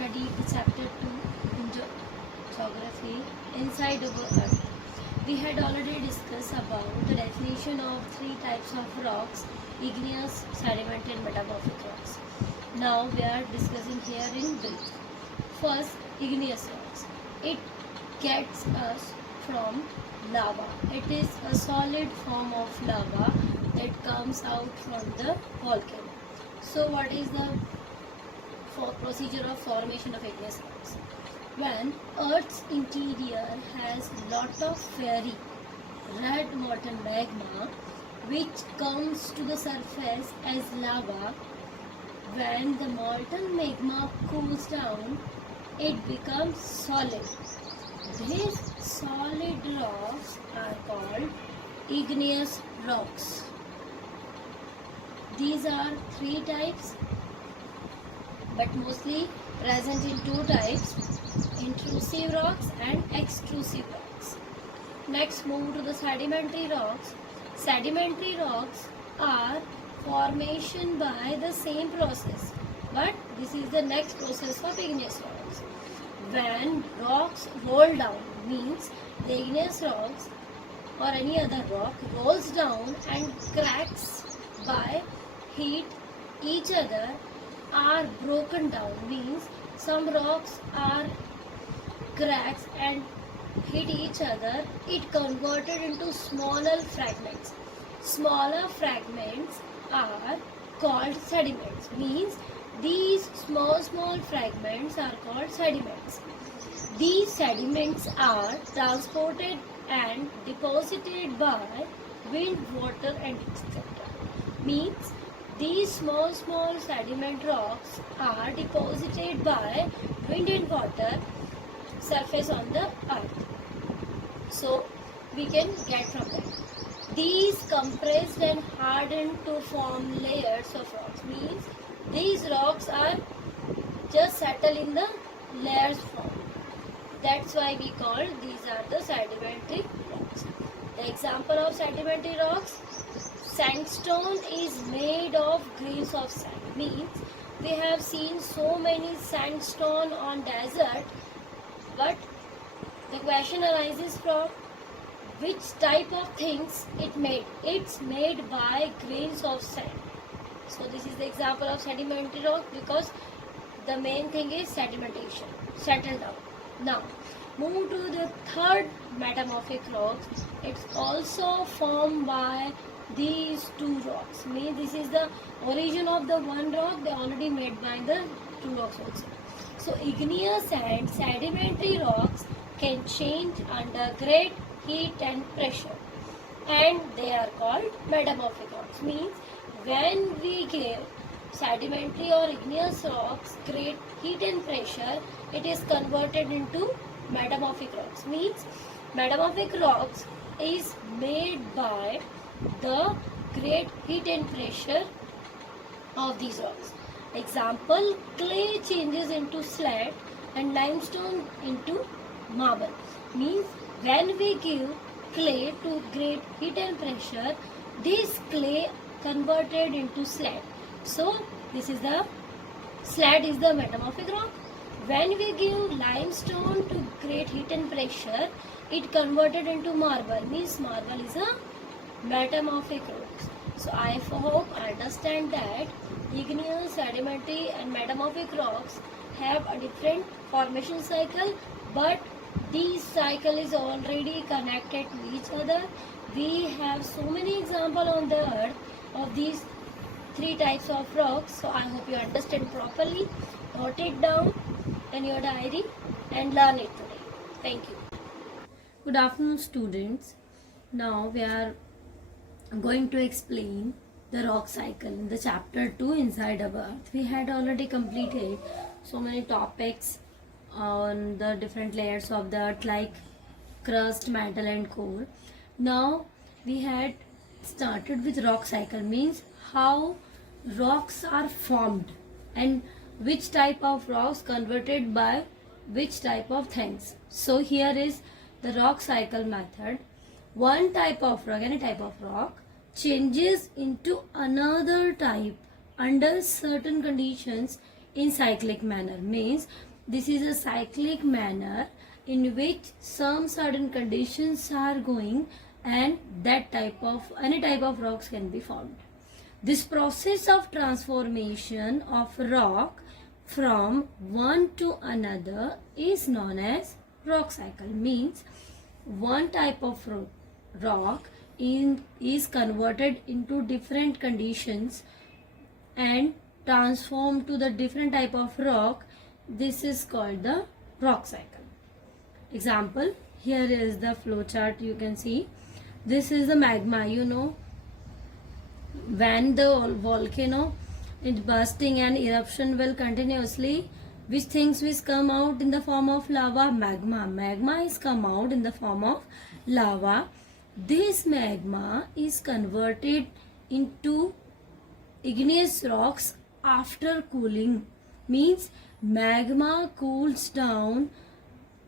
studied the chapter 2 in geography inside our earth. We had already discussed about the definition of three types of rocks: igneous, sedimentary and metamorphic rocks. Now we are discussing here in brief. First, igneous rocks. It gets us from lava. It is a solid form of lava that comes out from the volcano. So what is the procedure of formation of igneous rocks? When Earth's interior has lot of fiery red molten magma which comes to the surface as lava, when the molten magma cools down, it becomes solid. These solid rocks are called igneous rocks. These are three types, but mostly present in two types: intrusive rocks and extrusive rocks. Next, move to the sedimentary rocks. Sedimentary rocks are formation by the same process, but this is the next process of igneous rocks. When rocks roll down, means the igneous rocks or any other rock rolls down and cracks by heat each other, are broken down, means some rocks are cracks and hit each other, it converted into smaller fragments. Smaller fragments are called sediments, means these small fragments are called sediments. These sediments are transported and deposited by wind, water and etc. Means these small sediment rocks are deposited by wind and water surface on the earth. So we can get from that. These compressed and hardened to form layers of rocks, means these rocks are just settle in the layers form. That's why we call these are the sedimentary rocks. The example of sedimentary rocks: sandstone is made of grains of sand. Means we have seen so many sandstone on desert, but the question arises from which type of things it made. It's made by grains of sand. So this is the example of sedimentary rock, because the main thing is sedimentation, settle down. Now move to the third, metamorphic rocks. It's also formed by these two rocks. Means this is the origin of the one rock, they already made by the two rocks also. So igneous and sedimentary rocks can change under great heat and pressure, and they are called metamorphic rocks. Means when we give sedimentary or igneous rocks great heat and pressure, it is converted into metamorphic rocks. Means metamorphic rocks is made by the great heat and pressure of these rocks. Example: clay changes into slate and limestone into marble. Means when we give clay to great heat and pressure, this clay converted into slate. So this is the slate is the metamorphic rock. When we give limestone to great heat and pressure, it converted into marble. Means marble is a metamorphic rocks. So I hope understand that igneous, sedimentary and metamorphic rocks have a different formation cycle, but this cycle is already connected to each other. We have so many examples on the earth of these three types of rocks. So I hope you understand properly. Note it down in your diary and learn it today. Thank you. Good afternoon, students. Now we are going to explain the rock cycle in the chapter 2 inside our earth. We had already completed so many topics on the different layers of the earth, like crust, mantle and core. Now we had started with rock cycle, means how rocks are formed and which type of rocks converted by which type of things. So here is the rock cycle method. One type of rock, any type of rock, changes into another type under certain conditions in cyclic manner. Means This is a cyclic manner in which some certain conditions are going and that type of any type of rocks can be formed. This process of transformation of rock from one to another is known as rock cycle. Means one type of rock is converted into different conditions and transformed to the different type of rock. This is called the rock cycle. Example, here is the flow chart. You can see this is the magma. You know, when the volcano is bursting and eruption will continuously, which things will come out in the form of lava? Magma is come out in the form of lava. This magma is converted into igneous rocks after cooling. Means magma cools down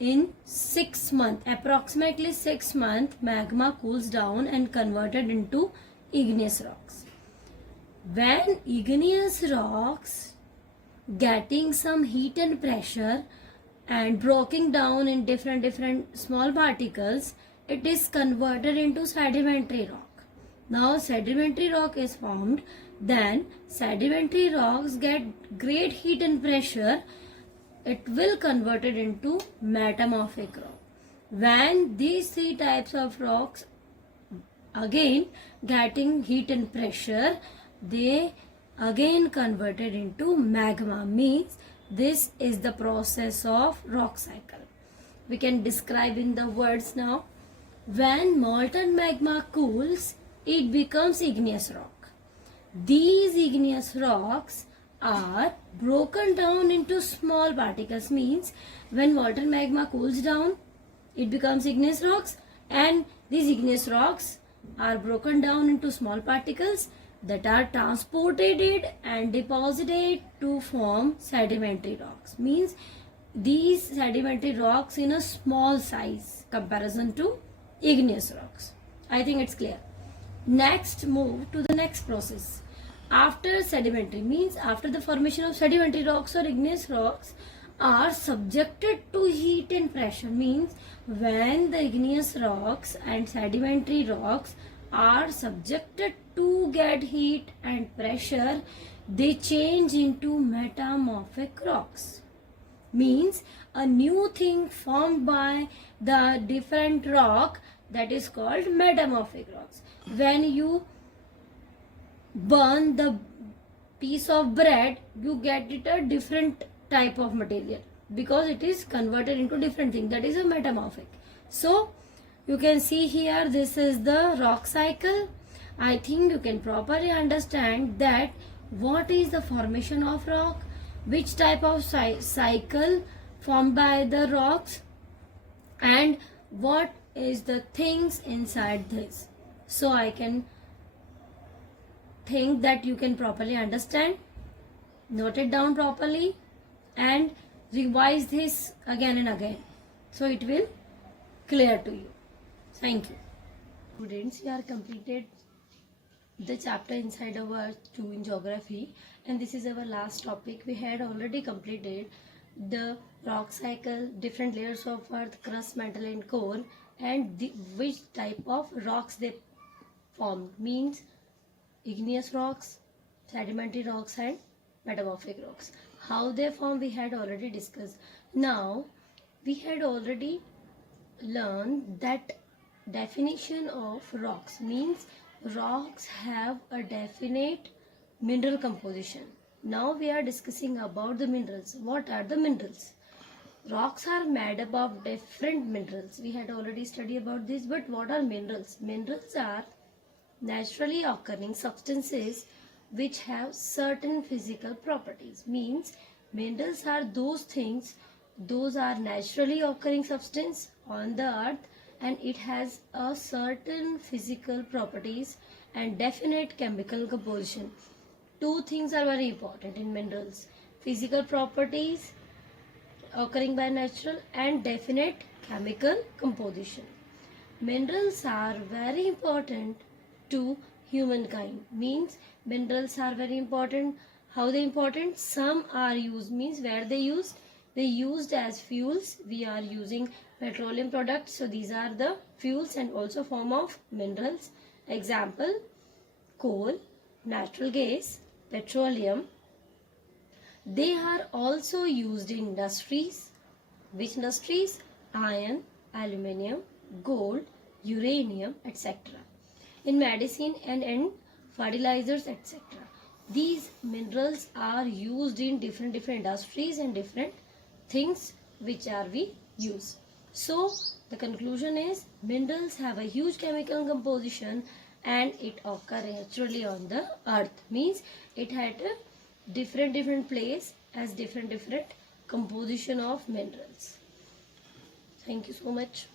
in 6 months, approximately 6 months. Magma cools down and converted into igneous rocks. When igneous rocks getting some heat and pressure and breaking down in different small particles, it is converted into sedimentary rock. Now sedimentary rock is formed. Then sedimentary rocks get great heat and pressure. It will convert it into metamorphic rock. When these three types of rocks again getting heat and pressure, they again converted into magma. Means this is the process of rock cycle. We can describe in the words now. When molten magma cools, it becomes igneous rock. These igneous rocks are broken down into small particles. Means when molten magma cools down, it becomes igneous rocks, and these igneous rocks are broken down into small particles that are transported and deposited to form sedimentary rocks. Means these sedimentary rocks in a small size comparison to igneous rocks. I think it's clear. Next, move to the next process. After sedimentary, means after the formation of sedimentary rocks or igneous rocks are subjected to heat and pressure. Means when the igneous rocks and sedimentary rocks are subjected to get heat and pressure, they change into metamorphic rocks. Means a new thing formed by the different rock, that is called metamorphic rocks. When you burn the piece of bread, you get it a different type of material because it is converted into different thing. That is a metamorphic. So you can see here, this is the rock cycle. I think you can properly understand that what is the formation of rock, which type of cycle formed by the rocks, and what is the things inside this. So I can think that you can properly understand, note it down properly, and revise this again and again, so it will clear to you. Thank you. Students, we are completed the chapter inside our 2 in geography, and this is our last topic. We had already completed the rock cycle, different layers of earth, crust, mantle and core, and which type of rocks they formed. Means igneous rocks, sedimentary rocks and metamorphic rocks. How they form we had already discussed. Now we had already learned that definition of rocks. Means rocks have a definite mineral composition. Now we are discussing about the minerals. What are the minerals? Rocks are made up of different minerals. We had already studied about this, but what are minerals? Minerals are naturally occurring substances which have certain physical properties. Means minerals are those things, those are naturally occurring substance on the earth, and it has a certain physical properties and definite chemical composition. Two things are very important in minerals: physical properties occurring by natural and definite chemical composition. Minerals are very important to humankind. Means minerals are very important. How they important? Some are used, means where they used, they used as fuels. We are using petroleum products, so these are the fuels and also form of minerals. Example, coal, natural gas, petroleum. They are also used in industries. Which industries? Iron, aluminium, gold, uranium, etc. In medicine and in fertilizers, etc. These minerals are used in different industries and different things which are we use. So the conclusion is minerals have a huge chemical composition and it occur naturally on the earth. Means it had a different place as different composition of minerals. Thank you so much.